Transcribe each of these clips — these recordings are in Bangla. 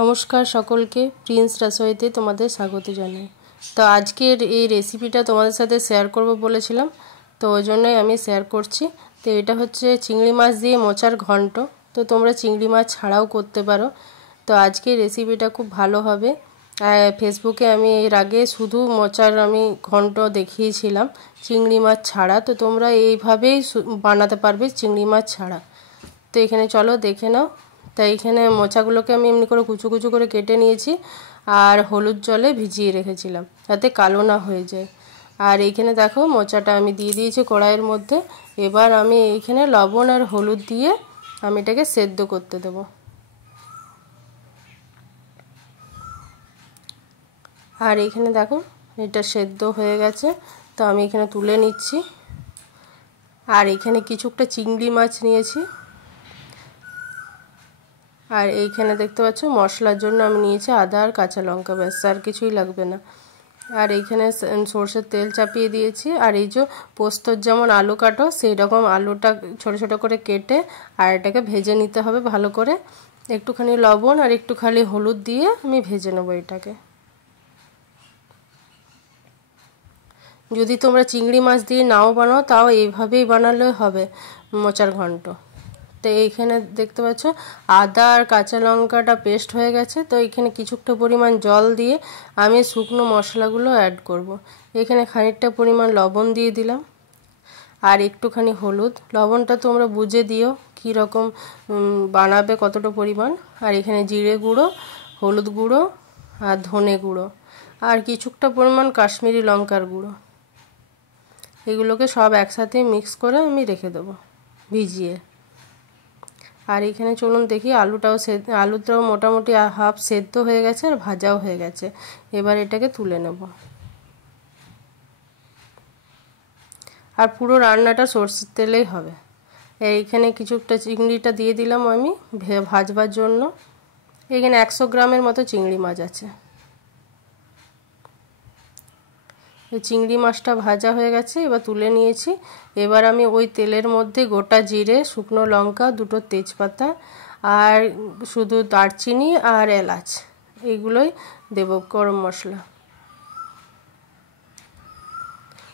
নমস্কার সকলকে, প্রিন্স রাসোইতে তোমাদের স্বাগত জানাই। তো আজকের এই রেসিপিটা তোমাদের সাথে শেয়ার করব বলেছিলাম, তো ওই জন্যই আমি শেয়ার করছি। তো এটা হচ্ছে চিংড়ি মাছ দিয়ে মোচার ঘন্ট। তো তোমরা চিংড়ি মাছ ছাড়াও করতে পারো। তো আজকের রেসিপিটা খুব ভালো হবে। ফেসবুকে আমি এর আগে শুধু মোচার আমি ঘন্ট দেখিয়েছিলাম চিংড়ি মাছ ছাড়া। তো তোমরা এইভাবেই বানাতে পারবে চিংড়ি মাছ ছাড়া। তো এখানে চলো দেখে নাও। তাই এখানে মোচাগুলোকে আমি এমনি করে কুচু কুচু করে কেটে নিয়েছি আর হলুদ জলে ভিজিয়ে রেখেছিলাম যাতে কালো না হয়ে যায়। আর এইখানে দেখো মোচাটা আমি দিয়ে দিয়েছি কড়াইয়ের মধ্যে। এবার আমি এইখানে লবণ আর হলুদ দিয়ে আমি এটাকে সেদ্ধ করতে দেবো। আর এইখানে দেখো এটা সেদ্ধ হয়ে গেছে, তো আমি এখানে তুলে নিচ্ছি। আর এখানে কিছুটা চিংড়ি মাছ নিয়েছি। আর এইখানে দেখতে পাচ্ছ মশলার জন্য আমি নিয়েছি আদা আর কাঁচা লঙ্কা, ব্যাস আর কিছুই লাগবে না। আর এইখানে সরষের তেল চাপিয়ে দিয়েছি। আর এই যে পোস্তর যেমন আলু কাটো সেই রকম আলুটা ছোট ছোট করে কেটে আর এটাকে ভেজে নিতে হবে ভালো করে। একটুখানি লবণ আর একটুখানি হলুদ দিয়ে আমি ভেজে নেবো এটাকে। যদি তোমরা চিংড়ি মাছ দিয়ে নাও বানাও তাও এইভাবেই বানালে হবে মোচার ঘন্ট। তো এইখানে দেখতে পাচ্ছ আদা আর কাঁচা লঙ্কাটা পেস্ট হয়ে গেছে। তো এইখানে কিছুটা পরিমাণ জল দিয়ে আমি শুকনো মশলাগুলো অ্যাড করব। এখানে খানিকটা পরিমাণ লবণ দিয়ে দিলাম আর একটুখানি হলুদ। লবণটা তোমরা বুঝে দিও কী রকম বানাবে কতটা পরিমাণ। আর এখানে জিরে গুঁড়ো, হলুদ গুঁড়ো আর ধনে গুঁড়ো আর কিছুটা পরিমাণ কাশ্মীরি লঙ্কার গুঁড়ো। এগুলোকে সব একসাথে মিক্স করে আমি রেখে দেবো ভিজিয়ে। আর এখানে চলুন দেখি আলুটাও মোটামুটি হাফ সেদ্ধ হয়ে গেছে আর ভাজাও হয়ে গেছে। এবার এটাকে তুলে নেব। আর পুরো রান্নাটা সরষের তেলেই হবে। এইখানে কিছুটা চিংড়িটা দিয়ে দিলাম আমি ভাজবার জন্য। এখানে 100 গ্রামের মতো চিংড়ি মাছ আছে। এই চিংড়ি মাছটা ভাজা হয়ে গেছে, এবার তুলে নিয়েছি। এবার আমি ওই তেলের মধ্যে গোটা জিরে, শুকনো লঙ্কা, দুটো তেজপাতা আর শুধু দারচিনি আর এলাচ এইগুলোই দেব, গরম মশলা।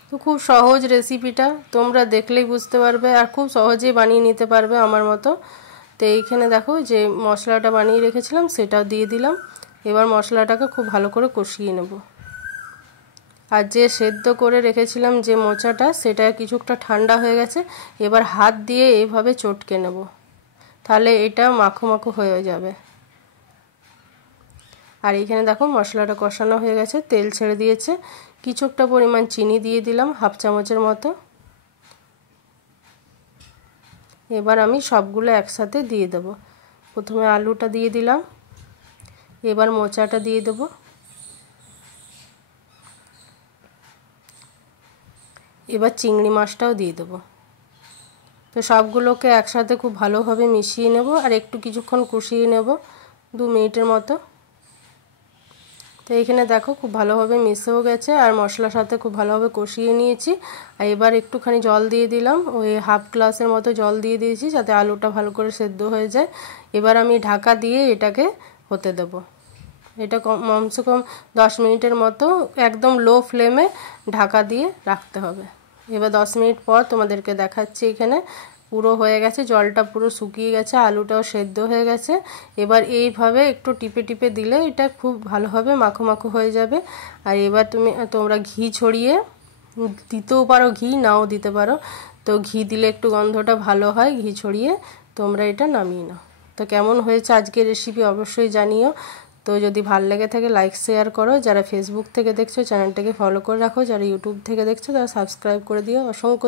তো খুব সহজ রেসিপিটা, তোমরা দেখলেই বুঝতে পারবে আর খুব সহজেই বানিয়ে নিতে পারবে আমার মতো। তো এইখানে দেখো যে মশলাটা বানিয়ে রেখেছিলাম সেটাও দিয়ে দিলাম। এবার মশলাটাকে খুব ভালো করে কষিয়ে নেব। আর যে সেদ্ধ করে রেখেছিলাম যে মোচাটা সেটা কিছুটা ঠান্ডা হয়ে গেছে। এবার হাত দিয়ে এইভাবে চটকে নেব, তাহলে এটা মাখো মাখো হয়ে যাবে। আর এইখানে দেখো মশলাটা কষানো হয়ে গেছে, তেল ছেড়ে দিয়েছে। কিছুটা পরিমাণ চিনি দিয়ে দিলাম, হাফ চামচের মতো। এবার আমি সবগুলো একসাথে দিয়ে দেব। প্রথমে আলুটা দিয়ে দিলাম, এবার মোচাটা দিয়ে দেবো, এবার চিংড়ি মাছটাও দিয়ে দেবো। তো সবগুলোকে একসাথে খুব ভালোভাবে মিশিয়ে নেব আর একটু কিছুক্ষণ কষিয়ে নেব 2 মিনিটের মতো। তো এইখানে দেখো খুব ভালোভাবে মিশেও গেছে আর মশলার সাথে খুব ভালোভাবে কষিয়ে নিয়েছি। আর এবার একটুখানি জল দিয়ে দিলাম, ওই হাফ গ্লাসের মতো জল দিয়ে দিয়েছি যাতে আলুটা ভালো করে সেদ্ধ হয়ে যায়। এবার আমি ঢাকা দিয়ে এটাকে হতে দেব। এটা কমসে কম 10 মিনিটের মতো একদম লো ফ্লেমে ঢাকা দিয়ে রাখতে হবে। এবার 10 মিনিট পর তোমাদেরকে দেখাচ্ছি। এখানে পুরো হয়ে গেছে, জলটা পুরো শুকিয়ে গেছে, আলুটাও সেদ্ধ হয়ে গেছে। এবার এইভাবে একটু টিপে টিপে দিলে এটা খুব ভালোভাবে মাখো মাখো হয়ে যাবে। আর এবার তোমরা ঘি ছড়িয়ে দিতেও পারো, ঘি নাও দিতে পারো। তো ঘি দিলে একটু গন্ধটা ভালো হয়, ঘি ছড়িয়ে তোমরা এটা নামিয়ে নাও। তো কেমন হয়েছে আজকের রেসিপি অবশ্যই জানিও। তো যদি ভালো লেগে থাকে লাইক শেয়ার করো। যারা ফেসবুক থেকে দেখছো চ্যানেলটাকে ফলো করে রাখো, যারা ইউটিউব থেকে দেখছো তারা সাবস্ক্রাইব করে দিও। অসংখ্য